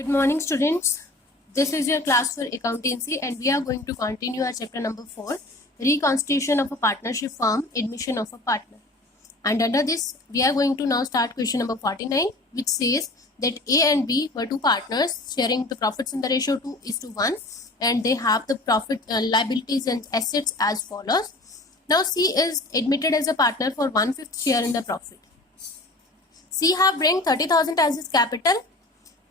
Good morning, students. This is your class for accountancy, and we are going to continue our chapter number 4, reconstitution of a partnership firm, admission of a partner. And under this, we are going to now start question number 49, which says that A and B were two partners sharing the profits in the ratio 2:1, and they have the profit liabilities and assets as follows. Now C is admitted as a partner for 1/5 share in the profit. C have bring 30,000 as his capital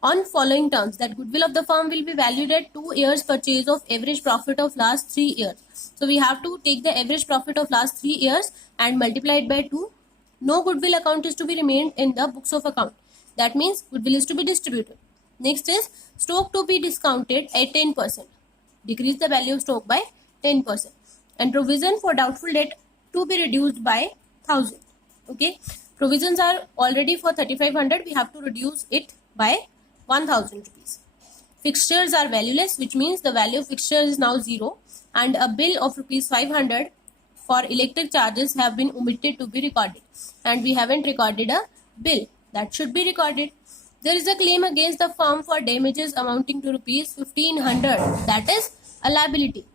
on following terms, that goodwill of the firm will be valued at 2 years purchase of average profit of last 3 years. So we have to take the average profit of last 3 years and multiply it by 2. No goodwill account is to be remained in the books of account. That means goodwill is to be distributed. Next is stock to be discounted at 10%. Decrease the value of stock by 10%. And provision for doubtful debt to be reduced by 1,000. Okay. Provisions are already for 3,500. We have to reduce it by 1,000 rupees. Fixtures are valueless, which means the value of fixture is now 0, and a bill of rupees 500 for electric charges have been omitted to be recorded, and we haven't recorded a bill that should be recorded. There is a claim against the firm for damages amounting to rupees 1,500. That is a liability.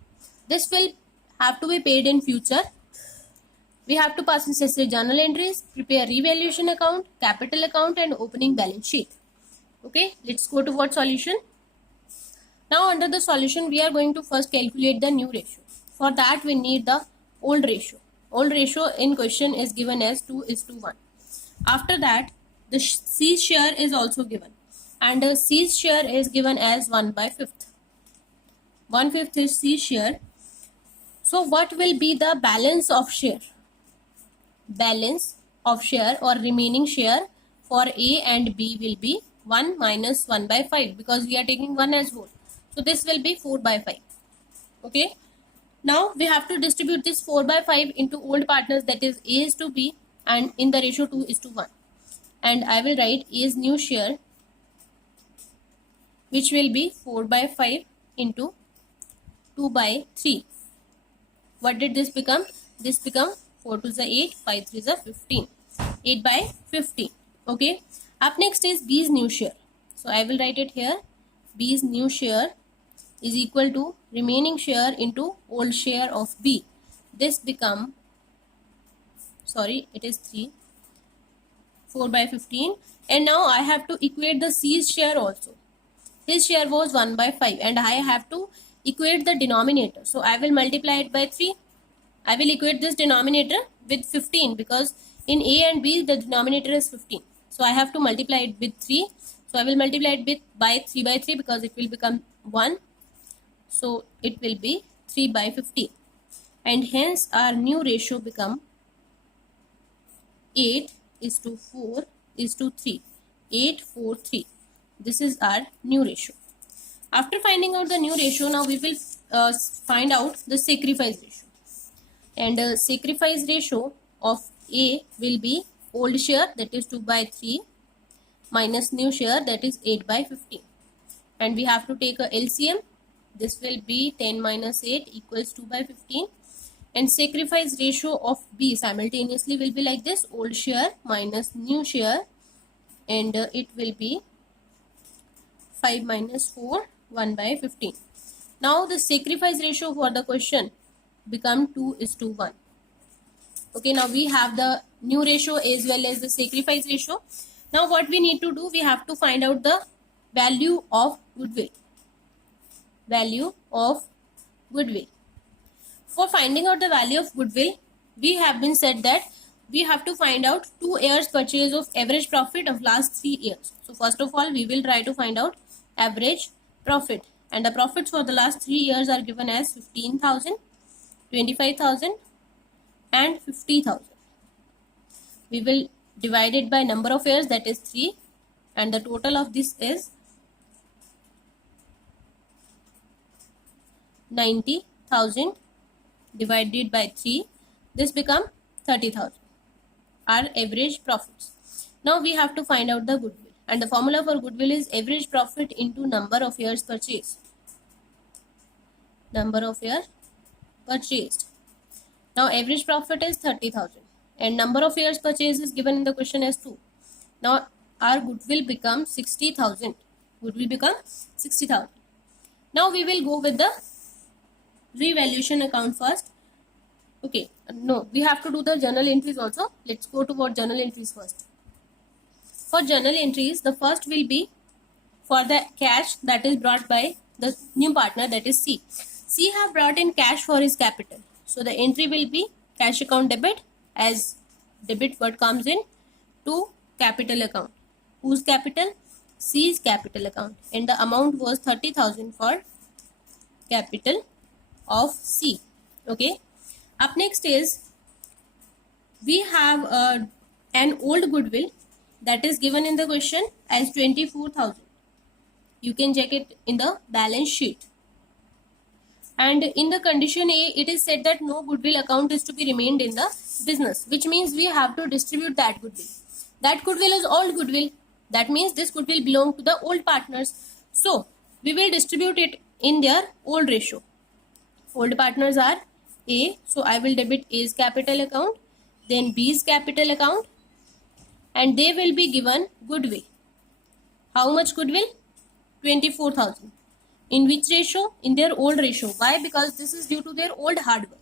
This will have to be paid in future. We have to pass necessary journal entries, prepare revaluation account, capital account, and opening balance sheet. Okay, let's go to what solution. Now under the solution, we are going to first calculate the new ratio. For that, we need the old ratio. Old ratio in question is given as 2:1. After that, the C share is also given, and C share is given as 1/5. 1/5 is C share. So what will be the balance of share? Balance of share or remaining share for A and B will be 1 minus 1/5, because we are taking 1 as whole. So this will be 4/5. Okay. Now we have to distribute this 4/5 into old partners, that is A is to B, and in the ratio 2:1. And I will write A's new share, which will be 4/5 into 2/3. What did this become? This become 4 to the 8, 5 3 the 15. 8/15. Okay. Up next is B's new share. So I will write it here. B's new share is equal to remaining share into old share of B. This become, it is 3. 4/15. And now I have to equate the C's share also. His share was 1/5, and I have to equate the denominator. So I will multiply it by 3. I will equate this denominator with 15, because in A and B the denominator is 15. So I have to multiply it with 3. So I will multiply it by 3/3, because it will become 1. So it will be 3/15. And hence our new ratio become 8:4:3. 8:4:3. This is our new ratio. After finding out the new ratio, now we will find out the sacrifice ratio. And sacrifice ratio of A will be old share, that is 2/3, minus new share, that is 8/15. And we have to take a LCM. This will be 10 minus 8 equals 2/15. And sacrifice ratio of B simultaneously will be like this: old share minus new share, and it will be 5 minus 4, 1/15. Now the sacrifice ratio for the question become 2:1. Okay, now we have the new ratio as well as the sacrifice ratio. Now what we need to do, we have to find out the value of goodwill. Value of goodwill. For finding out the value of goodwill, we have been said that we have to find out 2 years purchase of average profit of last 3 years. So first of all, we will try to find out average profit, and the profits for the last 3 years are given as 15,000, 25,000 and 50,000. We will divide it by number of years, that is 3, and the total of this is 90,000 divided by 3. This become 30,000. Our average profits. Now we have to find out the goodwill, and the formula for goodwill is average profit into number of years purchased. Number of years purchased. Now average profit is 30,000, and number of years purchased is given in the question as 2. Now our goodwill becomes 60,000. Goodwill become 60,000. Now we will go with the revaluation account first. Okay, no, we have to do the journal entries also. Let's go toward journal entries first. For journal entries, the first will be for the cash that is brought by the new partner, that is C. C have brought in cash for his capital. So the entry will be cash account debit, as debit what comes in to capital account. Whose capital? C's capital account. And the amount was 30,000 for capital of C. Okay. Up next is we have an old goodwill that is given in the question as 24,000. You can check it in the balance sheet. And in the condition A, it is said that no goodwill account is to be remained in the business, which means we have to distribute that goodwill. That goodwill is old goodwill. That means this goodwill belongs to the old partners. So we will distribute it in their old ratio. Old partners are A, so I will debit A's capital account, then B's capital account, and they will be given goodwill. How much goodwill? 24,000. In which ratio? In their old ratio. Why? Because this is due to their old hard work.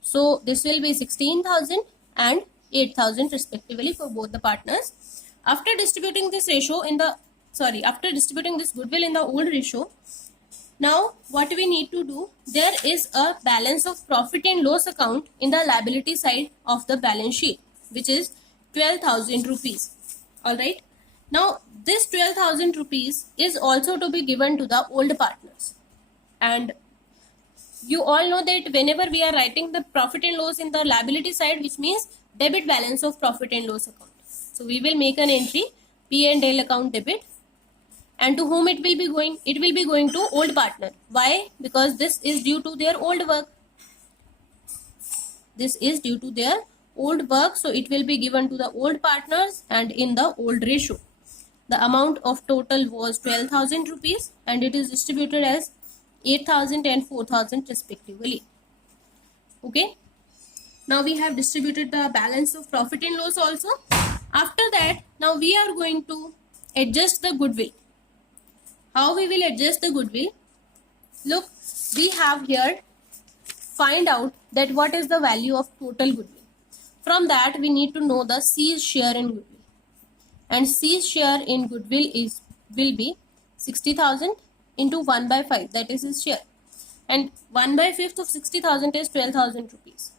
So this will be 16,000 and 8,000 respectively for both the partners. After distributing this ratio after distributing this goodwill in the old ratio, now what we need to do, there is a balance of profit and loss account in the liability side of the balance sheet, which is 12,000 rupees. Alright. Now this 12,000 rupees is also to be given to the old partners. And you all know that whenever we are writing the profit and loss in the liability side, which means debit balance of profit and loss account. So we will make an entry P&L account debit. And to whom it will be going? It will be going to old partner. Why? Because this is due to their old work. This is due to their old work. So it will be given to the old partners and in the old ratio. The amount of total was 12,000 rupees and it is distributed as 8,000 and 4,000 respectively. Okay. Now we have distributed the balance of profit and loss also. After that, now we are going to adjust the goodwill. How we will adjust the goodwill? Look, we have here find out that what is the value of total goodwill. From that, we need to know the C's share in goodwill. And C's share in goodwill will be 60,000 into 1 by 5, that is his share. And 1 by 5th of 60,000 is 12,000 rupees.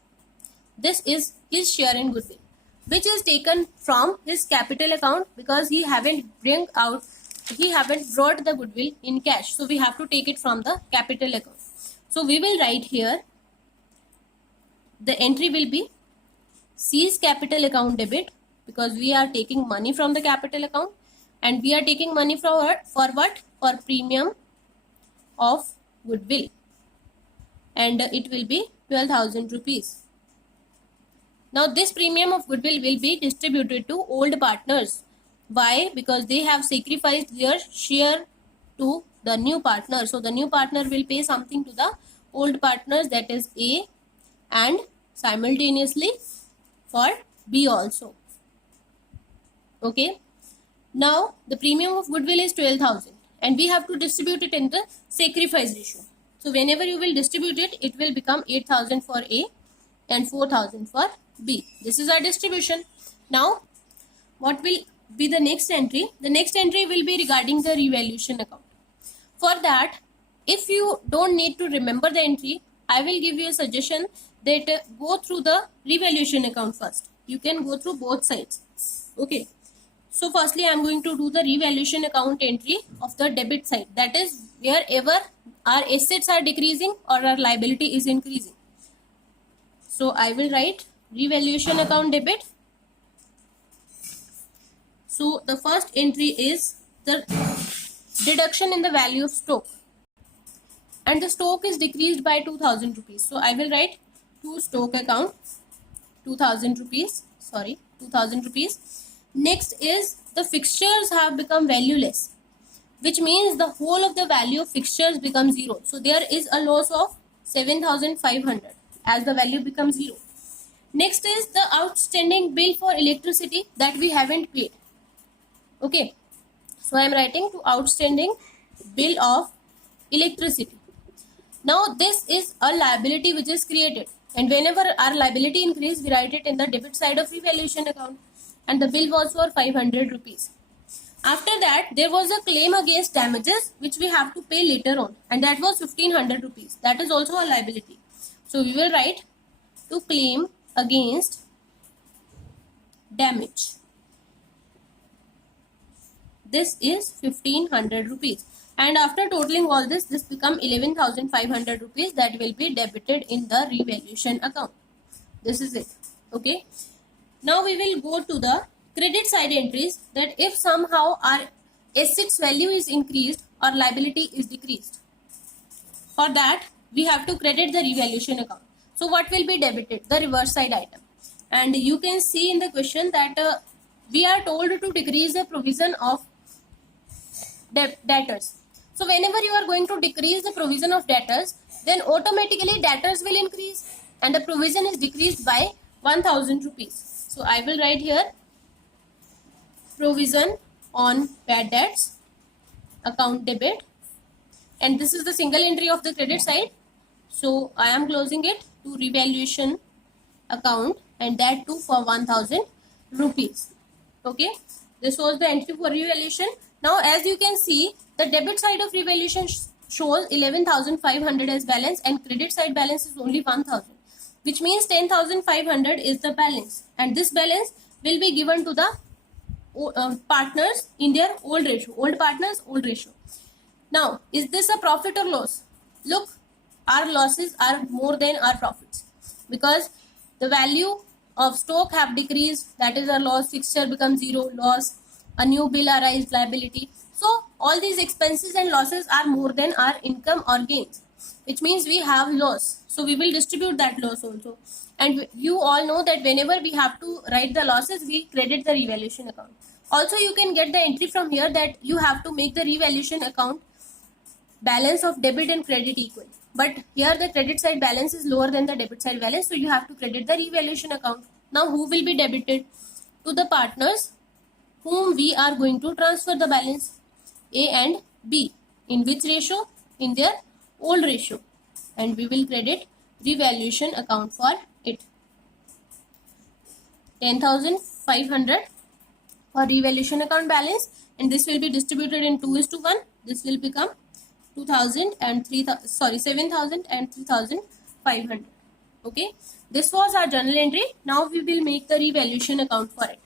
This is his share in goodwill, which is taken from his capital account because he haven't brought the goodwill in cash. So we have to take it from the capital account. So we will write here, the entry will be C's capital account debit, because we are taking money from the capital account and we are taking money for what? For premium of goodwill, and it will be 12,000 rupees. Now this premium of goodwill will be distributed to old partners. Why? Because they have sacrificed their share to the new partner. So the new partner will pay something to the old partners, that is A, and simultaneously for B also. Okay. Now the premium of goodwill is 12,000 and we have to distribute it in the sacrifice ratio. So whenever you will distribute it, it will become 8,000 for A and 4,000 for B. This is our distribution. Now what will be the next entry? The next entry will be regarding the revaluation account. For that, if you don't need to remember the entry, I will give you a suggestion that go through the revaluation account first. You can go through both sides. Okay. So firstly, I am going to do the revaluation account entry of the debit side. That is wherever our assets are decreasing or our liability is increasing. So I will write revaluation account debit. So the first entry is the deduction in the value of stock. And the stock is decreased by 2,000 rupees. So I will write to stock account 2,000 rupees. Sorry, 2,000 rupees. Next is the fixtures have become valueless, which means the whole of the value of fixtures becomes 0. So there is a loss of 7,500 as the value becomes 0. Next is the outstanding bill for electricity that we haven't paid. Okay. So I am writing to outstanding bill of electricity. Now this is a liability which is created, and whenever our liability increase, we write it in the debit side of revaluation account, and the bill was for 500 rupees. After that, there was a claim against damages which we have to pay later on, and that was 1500 rupees. That is also a liability. So we will write to claim against damage. This is 1500 rupees. And after totaling all this become 11,500 rupees that will be debited in the revaluation account. This is it. Okay. Now we will go to the credit side entries, that if somehow our assets value is increased or liability is decreased. For that, we have to credit the revaluation account. So what will be debited? The reverse side item. And you can see in the question that we are told to decrease the provision of debtors. So whenever you are going to decrease the provision of debtors, then automatically debtors will increase and the provision is decreased by 1000 rupees. So I will write here provision on bad debts account debit, and this is the single entry of the credit side. So I am closing it to revaluation account, and that too for 1000 rupees. Okay, this was the entry for revaluation. Now as you can see, the debit side of revaluation shows 11,500 as balance and credit side balance is only 1000, which means 10,500 is the balance, and this balance will be given to the partners in their old ratio, old partners old ratio. Now is this a profit or loss? Look, our losses are more than our profits because the value of stock have decreased, that is a loss. Fixture becomes zero, loss. A new bill arise, liability. So all these expenses and losses are more than our income or gains, which means we have loss. So we will distribute that loss also. And you all know that whenever we have to write the losses, we credit the revaluation account. Also you can get the entry from here that you have to make the revaluation account balance of debit and credit equal. But here the credit side balance is lower than the debit side balance, so you have to credit the revaluation account. Now who will be debited? To the partners whom we are going to transfer the balance, A and B. In which ratio? In their old ratio. And we will credit revaluation account for it. 10,500 for revaluation account balance, and this will be distributed in 2:1. This will become 2,000 and 7,000 and 3,500. Okay, this was our journal entry. Now we will make the revaluation account for it.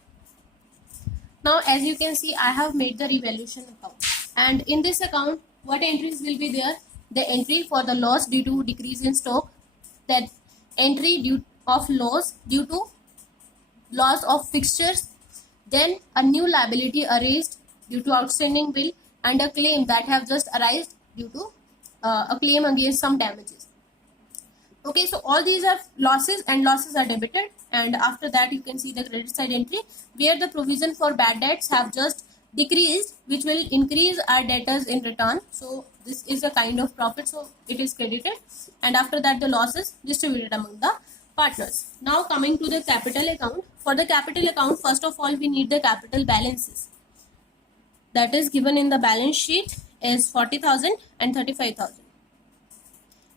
Now as you can see, I have made the revaluation account, and in this account what entries will be there? The entry for the loss due to decrease in stock, that entry due of loss due to loss of fixtures, then a new liability arised due to outstanding bill, and a claim that have just arisen due to a claim against some damages. Okay, so all these are losses, and losses are debited. And after that you can see the credit side entry where the provision for bad debts have just decreased, which will increase our debtors in return. So this is a kind of profit, so it is credited, and after that the losses distributed among the partners. Now coming to the capital account. For the capital account, first of all we need the capital balances. That is given in the balance sheet is 40,000 and 35,000.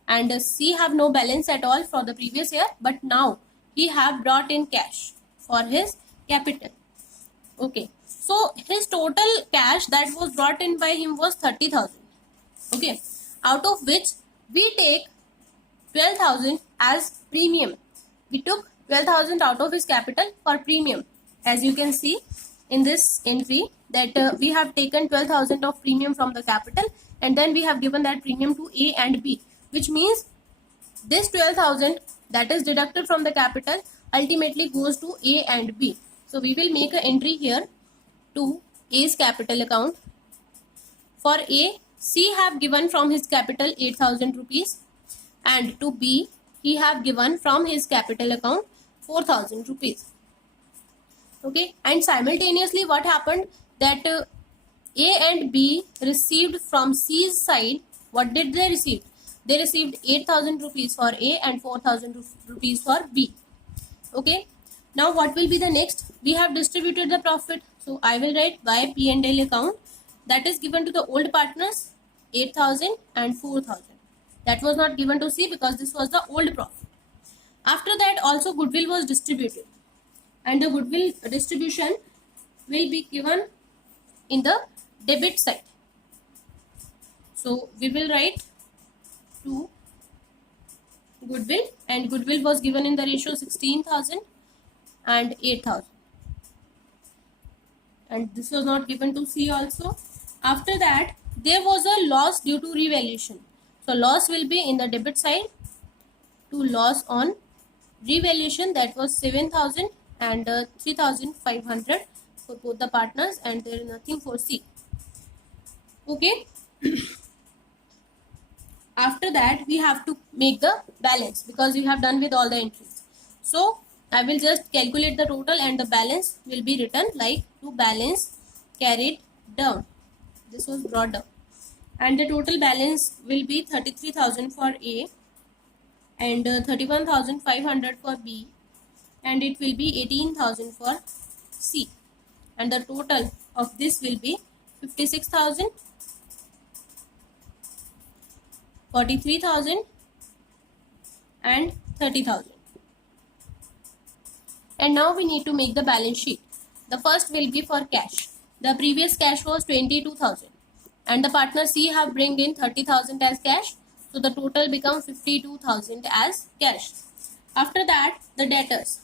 And C have no balance at all for the previous year, but now he have brought in cash for his capital. Okay, so his total cash that was brought in by him was 30,000. Okay, out of which we take 12,000 as premium. We took 12,000 out of his capital for premium. As you can see in this entry that we have taken 12,000 of premium from the capital, and then we have given that premium to A and B, which means this 12,000 that is deducted from the capital ultimately goes to A and B. So we will make an entry here to A's capital account. For A, C have given from his capital 8,000 rupees, and to B he have given from his capital account 4,000 rupees. Okay, and simultaneously what happened that A and B received from C's side. What did they receive? They received 8,000 rupees for A and 4,000 rupees for B. Okay, now what will be the next? We have distributed the profit, so I will write by P&L account that is given to the old partners 8,000 and 4,000. That was not given to C because this was the old profit. After that also goodwill was distributed, and the goodwill distribution will be given in the debit side. So we will write to goodwill, and goodwill was given in the ratio 16,000 and 8,000, and this was not given to C also. After that there was a loss due to revaluation, so loss will be in the debit side to loss on revaluation, that was 7,000 and 3,500 for both the partners, and there is nothing for C. Okay. After that we have to make the balance because we have done with all the entries. So I will just calculate the total and the balance will be written like to balance carried down. This was brought down, and the total balance will be 33,000 for A and 31,500 for B, and it will be 18,000 for C, and the total of this will be 56,000, 43,000 and 30,000. And now we need to make the balance sheet. The first will be for cash. The previous cash was 22,000 and the partner C have bring in 30,000 as cash. So the total becomes 52,000 as cash. After that, the debtors.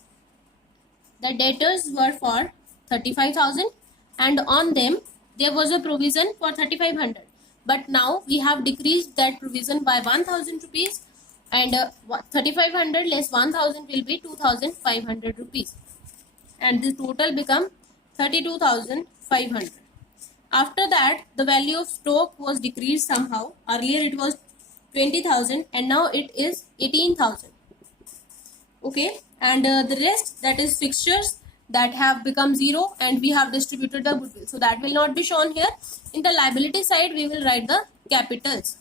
The debtors were for 35,000 and on them there was a provision for 3,500. But now we have decreased that provision by 1,000 rupees, and 3,500 less 1,000 will be 2,500 rupees, and the total become 32,500. After that, the value of stock was decreased somehow. Earlier it was 20,000 and now it is 18,000. Okay, and the rest, that is fixtures, that have become 0 and we have distributed the goodwill, so that will not be shown here. In the liability side we will write the capitals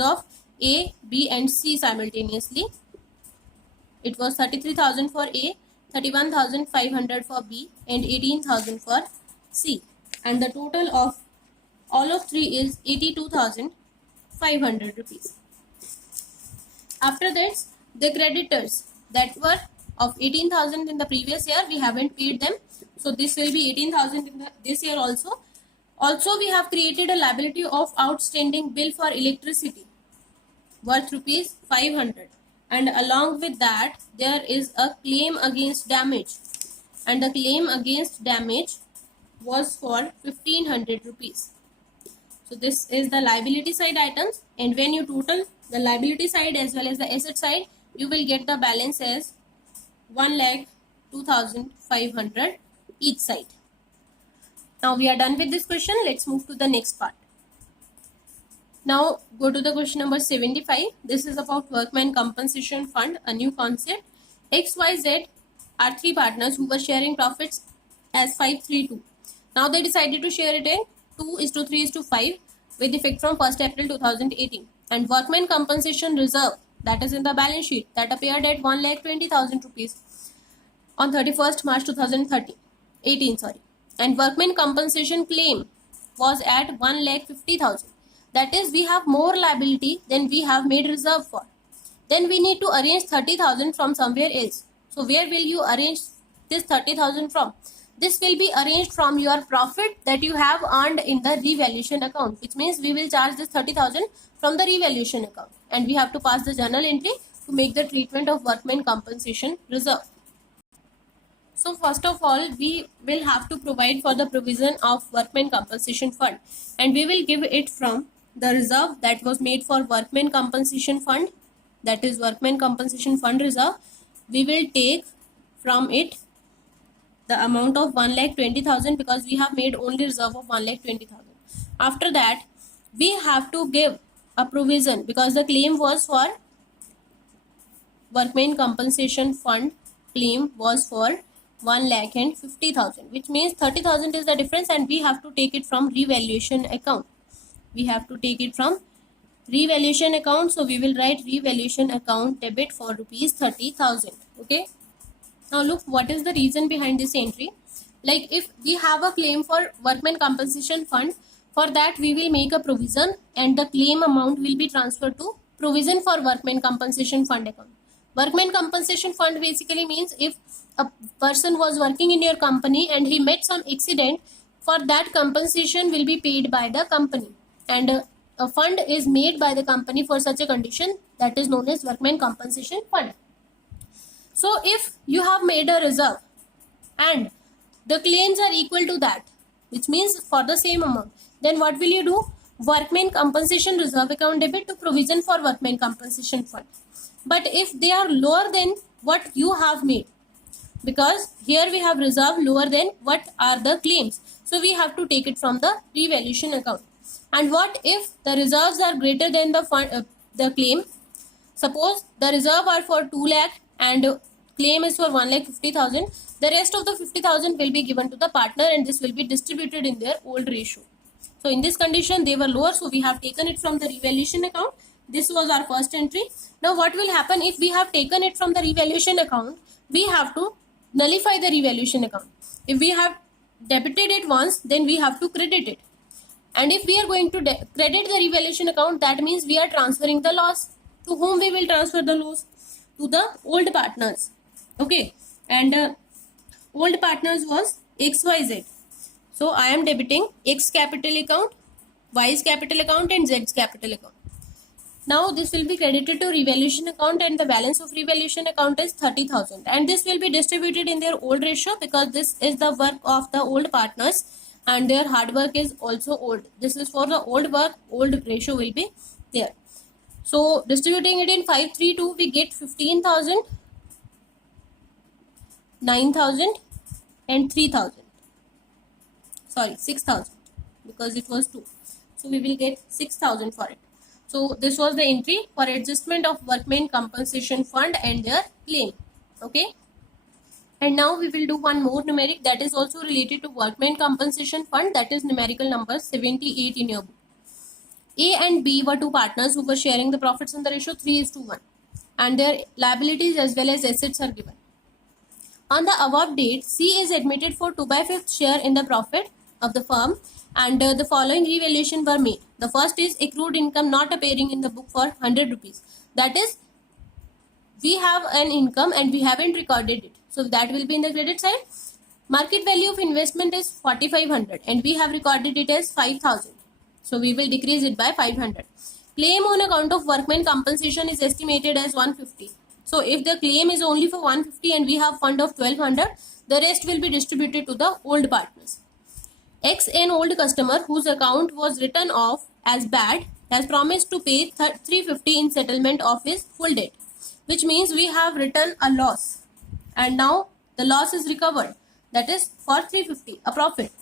of A, B and C simultaneously. It was 33,000 for A, 31,500 for B and 18,000 for C, and the total of all of three is 82,500 rupees. After this, the creditors that were of 18,000 in the previous year, we haven't paid them, so this will be 18,000 in this year also. Also we have created a liability of outstanding bill for electricity worth rupees 500, and along with that there is a claim against damage, and the claim against damage was for 1,500 rupees. So this is the liability side items, and when you total the liability side as well as the asset side, you will get the balance as 1,02,500 each side. Now we are done with this question. Let's move to the next part. Now go to the question number 75. This is about workman compensation fund, a new concept. XYZ are three partners who were sharing profits as 5-3-2. Now they decided to share it in 2:3:5 with effect from 1st April 2018. And workman compensation reserve, that is in the balance sheet, that appeared at 1,20,000 rupees on 31st March 2018. And workman compensation claim was at 1,50,000. That is, we have more liability than we have made reserve for. Then we need to arrange 30,000 from somewhere else. So where will you arrange this 30,000 from? This will be arranged from your profit that you have earned in the revaluation account, which means we will charge this 30,000 from the revaluation account, and we have to pass the journal entry to make the treatment of workman compensation reserve. So first of all, we will have to provide for the provision of workman compensation fund, and we will give it from the reserve that was made for workman compensation fund, that is workman compensation fund reserve. We will take from it the amount of 1,20,000 because we have made only reserve of 1,20,000. After that, we have to give a provision because the claim was for workman compensation fund, claim was for 1,50,000, which means 30,000 is the difference, and we have to take it from revaluation account. We have to take it from revaluation account, so we will write revaluation account debit for rupees 30,000. Okay. Now look, what is the reason behind this entry? Like if we have a claim for workman compensation fund For that, we will make a provision and the claim amount will be transferred to provision for workmen compensation fund account. Workmen compensation fund basically means if a person was working in your company and he met some accident, for that compensation will be paid by the company, and a fund is made by the company for such a condition, that is known as workmen compensation fund. So if you have made a reserve and the claims are equal to that, which means for the same amount, then what will you do? Workmen compensation reserve account debit to provision for workmen compensation fund. But if they are lower than what you have made, because here we have reserve lower than what are the claims, so we have to take it from the revaluation account. And what if the reserves are greater than the fund, the claim? Suppose the reserve are for 2 lakh and claim is for 1,50,000. The rest of the 50,000 will be given to the partner and this will be distributed in their old ratio. So in this condition they were lower, so we have taken it from the revaluation account. This was our first entry. Now what will happen if we have taken it from the revaluation account? We have to nullify the revaluation account. If we have debited it once, then we have to credit it. And if we are going to credit the revaluation account, that means we are transferring the loss. To whom we will transfer the loss? To the old partners. Okay, and old partners was XYZ. So I am debiting X capital account, Y's capital account and Z's capital account. Now this will be credited to revaluation account and the balance of revaluation account is 30,000, and this will be distributed in their old ratio because this is the work of the old partners and their hard work is also old. This is for the old work, old ratio will be there. So distributing it in 532, we get 15,000, 9,000 and 3,000. Sorry, 6,000 because it was 2. So we will get 6,000 for it. So this was the entry for adjustment of workmen compensation fund and their claim. Okay. And now we will do one more numeric that is also related to workmen compensation fund, that is numerical number 78 in your book. A and B were two partners who were sharing the profits in the ratio 3:1 and their liabilities as well as assets are given. On the above date, C is admitted for 2/5 share in the profit of the firm and the following revaluation were made. The first is accrued income not appearing in the book for 100 rupees. That is, we have an income and we haven't recorded it. So that will be in the credit side. Market value of investment is 4,500 and we have recorded it as 5,000. So we will decrease it by 500. Claim on account of workmen compensation is estimated as 150. So if the claim is only for 150 and we have fund of 1,200, the rest will be distributed to the old partners. X, an old customer whose account was written off as bad, has promised to pay 350 in settlement of his full debt, which means we have written a loss and now the loss is recovered, that is for 350, a profit.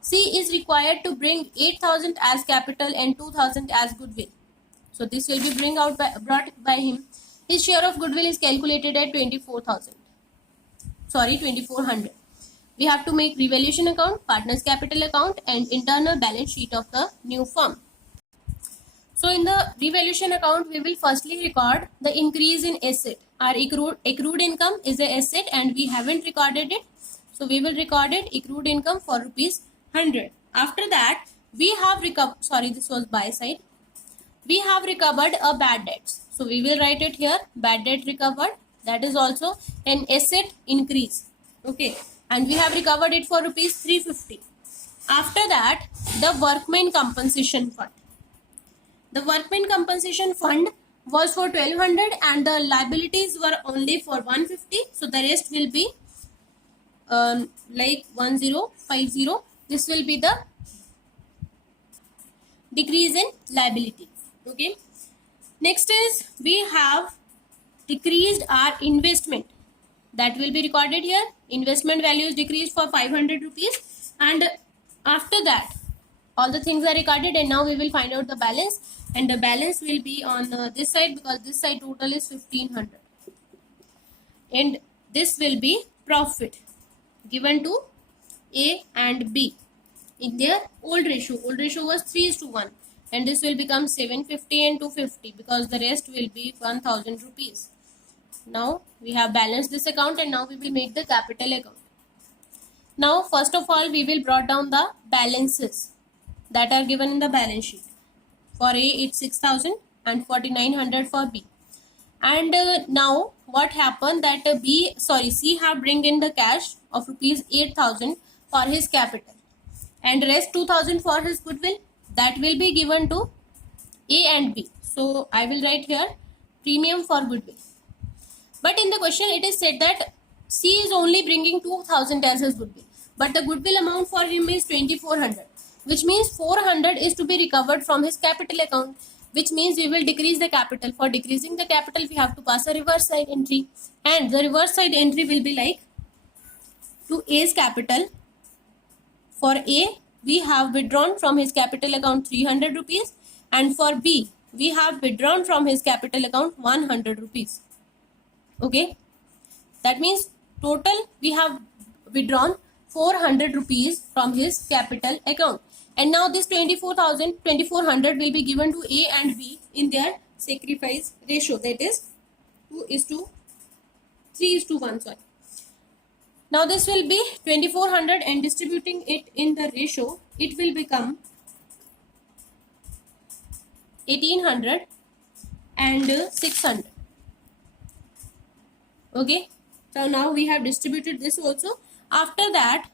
C is required to bring 8,000 as capital and 2,000 as goodwill. So this will be brought by him. His share of goodwill is calculated at 2,400. We have to make revaluation account, partners capital account and internal balance sheet of the new firm. So in the revaluation account, we will firstly record the increase in asset. Our accrued income is an asset and we haven't recorded it. So we will record it accrued income for rupees 100. After that, we have recovered, sorry, this was buy side. We have recovered a bad debts. So we will write it here, bad debt recovered. That is also an asset increase. Okay. And we have recovered it for rupees 350. After that, the workmen compensation fund. The workmen compensation fund was for 1,200 and the liabilities were only for 150. So the rest will be like 1050. This will be the decrease in liability. Okay. Next is we have decreased our investment. That will be recorded here. Investment value is decreased for 500 rupees. And after that, all the things are recorded and now we will find out the balance. And the balance will be on this side because this side total is 1,500. And this will be profit given to A and B in their old ratio. Old ratio was 3:1 and this will become 750 and 250 because the rest will be 1,000 rupees. Now we have balanced this account and now we will make the capital account. Now first of all we will brought down the balances. that are given in the balance sheet. For A it's 6,000 and 4,900 for B. And now what happened that C have bring in the cash of rupees 8,000 for his capital, and rest 2,000 for his goodwill, that will be given to A and B. So I will write here premium for goodwill. But in the question it is said that C is only bringing 2,000 as his goodwill, but the goodwill amount for him is 2,400, which means 400 is to be recovered from his capital account, which means we will decrease the capital. For decreasing the capital, we have to pass a reverse side entry, and the reverse side entry will be like to A's capital. For A, we have withdrawn from his capital account 300 rupees, and for B, we have withdrawn from his capital account 100 rupees. Okay, that means total we have withdrawn 400 rupees from his capital account. And now this 2,400 will be given to A and B in their sacrifice ratio, that is 3:1. Sorry. Now this will be 2,400, and distributing it in the ratio, it will become 1,800 and 600. Okay. So now we have distributed this also. After that,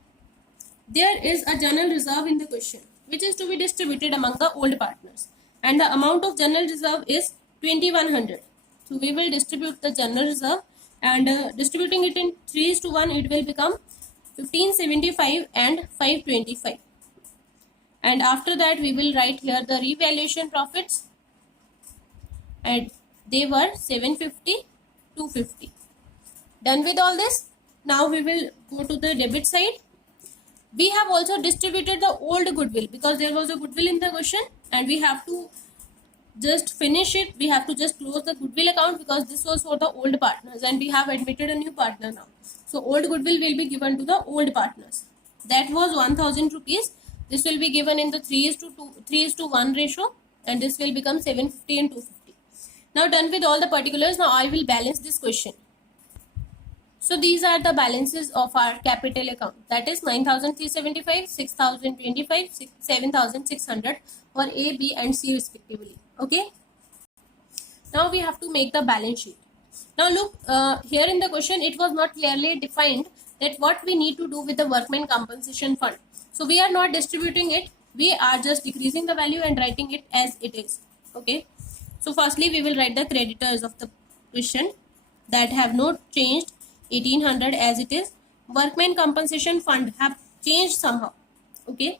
there is a general reserve in the question, which is to be distributed among the old partners, and the amount of general reserve is 2,100. So we will distribute the general reserve, and distributing it in 3:1, it will become 1,575 and 525. And after that we will write here the revaluation profits, and they were 750, 250. Done with all this, now we will go to the debit side. We have also distributed the old goodwill, because there was a goodwill in the question, and we have to just finish it. We have to just close the goodwill account, because this was for the old partners and we have admitted a new partner now. So old goodwill will be given to the old partners. That was 1,000 rupees. This will be given in the 3:1 ratio, and this will become 750 and 250. Now done with all the particulars, now I will balance this question. So these are the balances of our capital account, that is 9,375, 6,025, 7,600 for A, B and C respectively. Okay. Now we have to make the balance sheet. Now look, here in the question it was not clearly defined that what we need to do with the workmen compensation fund. So we are not distributing it, we are just decreasing the value and writing it as it is. Okay. So firstly we will write the creditors of the question that have not changed, 1,800 as it is. Workmen compensation fund have changed somehow. Okay.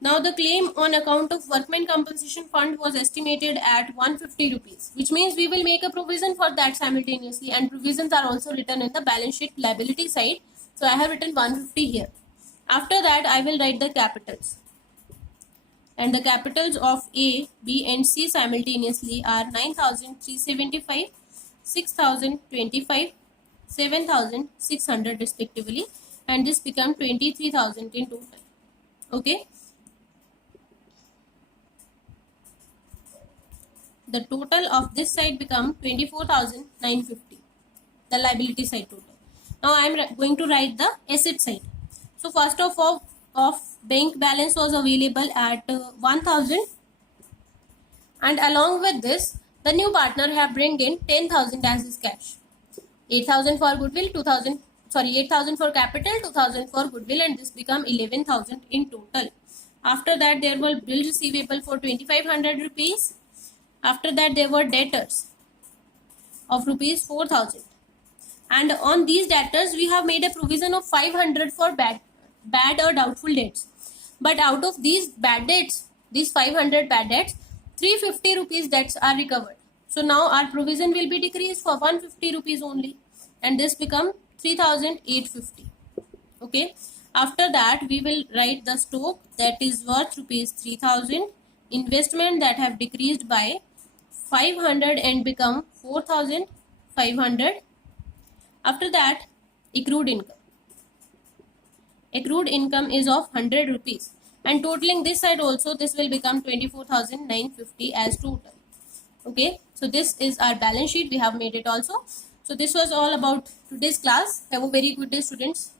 Now the claim on account of workmen compensation fund was estimated at 150 rupees, which means we will make a provision for that simultaneously, and provisions are also written in the balance sheet liability side. So I have written 150 here. After that I will write the capitals, and the capitals of A, B and C simultaneously are 9,375, 6,025, 7,600 respectively, and this become 23,000 in total. Okay. The total of this side become 24,950, the liability side total. Now I am going to write the asset side. So first of all, bank balance was available at 1,000, and along with this the new partner have bring in 10,000 as his cash. 8,000 for goodwill, 8,000 for capital, 2,000 for goodwill, and this become 11,000 in total. After that there were bill receivable for 2,500 rupees. After that there were debtors of rupees 4,000, and on these debtors we have made a provision of 500 for bad or doubtful debts. But out of these bad debts, these 500 bad debts, 350 rupees debts are recovered. So now our provision will be decreased for 150 rupees only, and this become 3,850. Okay. After that we will write the stock that is worth rupees 3,000, investment that have decreased by 500 and become 4,500. After that accrued income. Accrued income is of 100 rupees, and totaling this side also, this will become 24,950 as total. Okay. So this is our balance sheet. We have made it also. So this was all about today's class. Have a very good day, students.